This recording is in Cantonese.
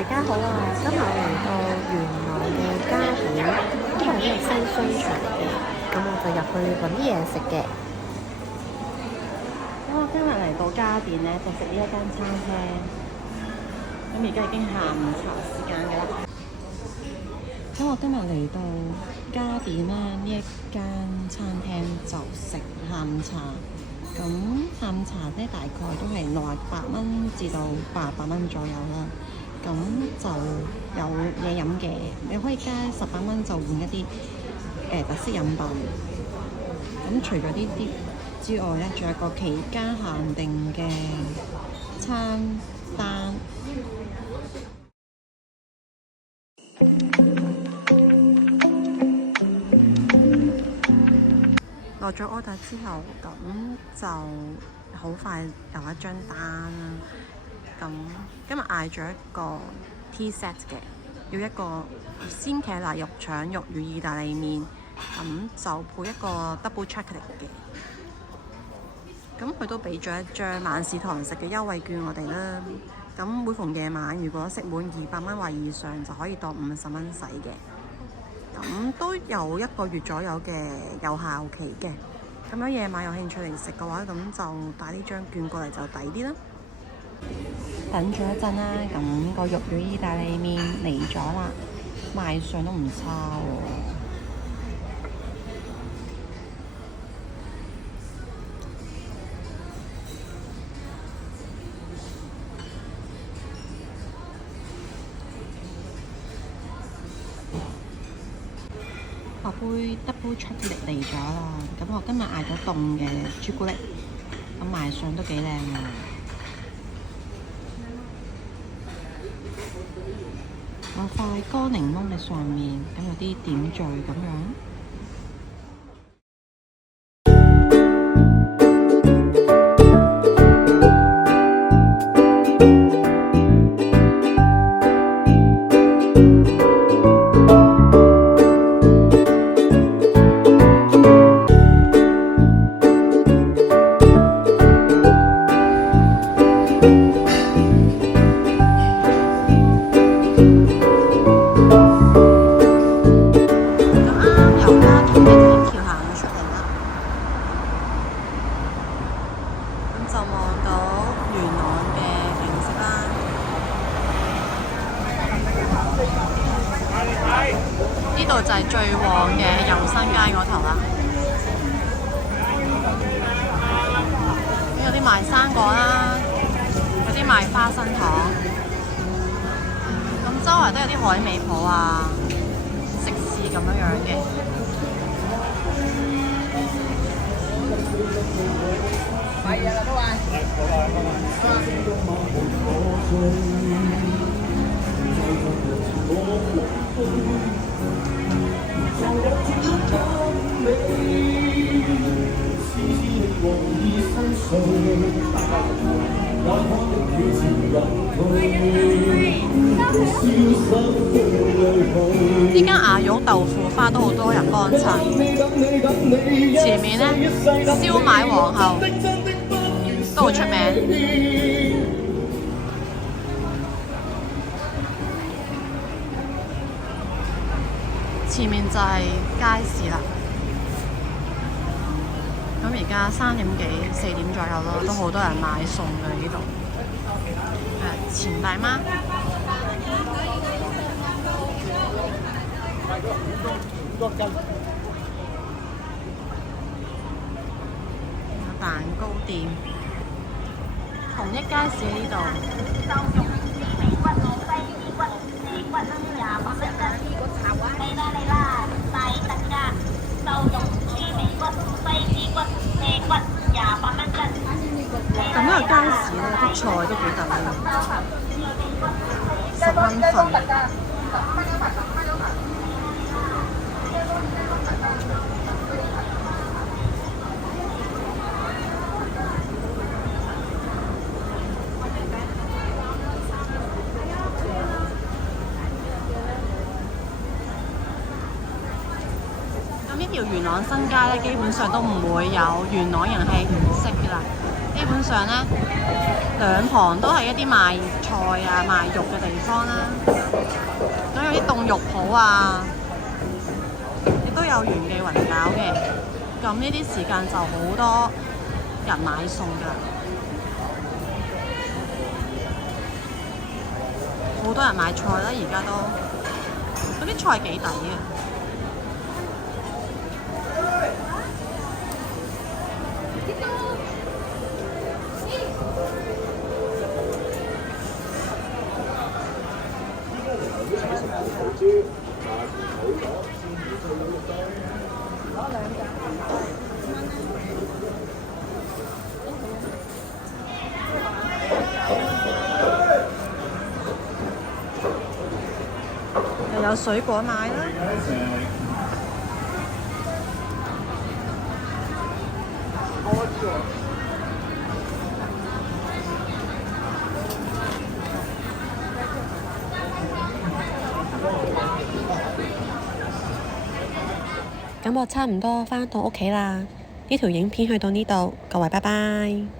大家好啊！今日我嚟到元朗嘅嘉典，因為呢個新商場嘅，咁我就入去揾啲嘢食嘅。咁我今日嚟到嘉典咧，就食呢一間餐廳。咁而家已經下午茶時間㗎啦。咁我今日嚟到嘉典啦，呢一間餐廳就食下午茶。咁下午茶咧大概都係68蚊至到88蚊左右啦。咁就有嘢飲嘅，你可以加18蚊就換一啲特色飲品。咁除咗呢啲之外咧，仲有個期間限定嘅餐單。落咗 order 之後，咁就好快有一張單啦。咁今日嗌咗一個 T set 嘅，要一個鮮茄辣肉腸肉與意大利麵，咁就配一個 double chocolate 嘅。咁佢都俾咗一張晚市堂食嘅優惠券我哋啦。咁每逢夜晚如果食滿200蚊或以上，就可以當50蚊使嘅。咁都有1個月左右嘅有效期嘅。咁樣夜晚有興趣嚟食嘅話，咁就帶呢張券過嚟就抵啲啦。等咗一陣啦，咁個肉與意大利麵嚟咗啦，賣相都唔差喎。我杯 double chocolate 嚟咗啦，咁我今日嗌咗凍嘅朱古力，咁賣相都幾靚喎。有塊乾檸檬嘅上面，咁有啲點綴咁樣。就望到元朗嘅景色啦。呢度就係最旺嘅油新街嗰頭啦。有啲賣生果啦，有啲賣花生糖。咁周圍都有啲海味鋪啊、食肆咁樣嘅。買嘢啦，各位。呢間牙肉豆腐花都好多人幫襯，前面呢，燒賣皇后都好出名。前面就係街市啦。咁而家3點幾、4點左右咯，都好多人買餸嘅呢度。錢大媽。有蛋糕店，同一街市喺呢度。咁呢個街市咧，啲菜都幾特別，10蚊份。咁呢條元朗新街咧，基本上都唔會有元朗人係唔識㗎啦。呢基本上咧兩旁都係一啲賣菜啊、賣肉嘅地方啦，咁有啲凍肉鋪啊，亦都有元記雲餃嘅。咁呢啲時間就好多人買餸㗎，好多人買菜啦，而家都嗰啲菜幾抵嘅。又有水果買啦。咁我差唔多返到屋企啦，呢條影片去到呢度，各位拜拜。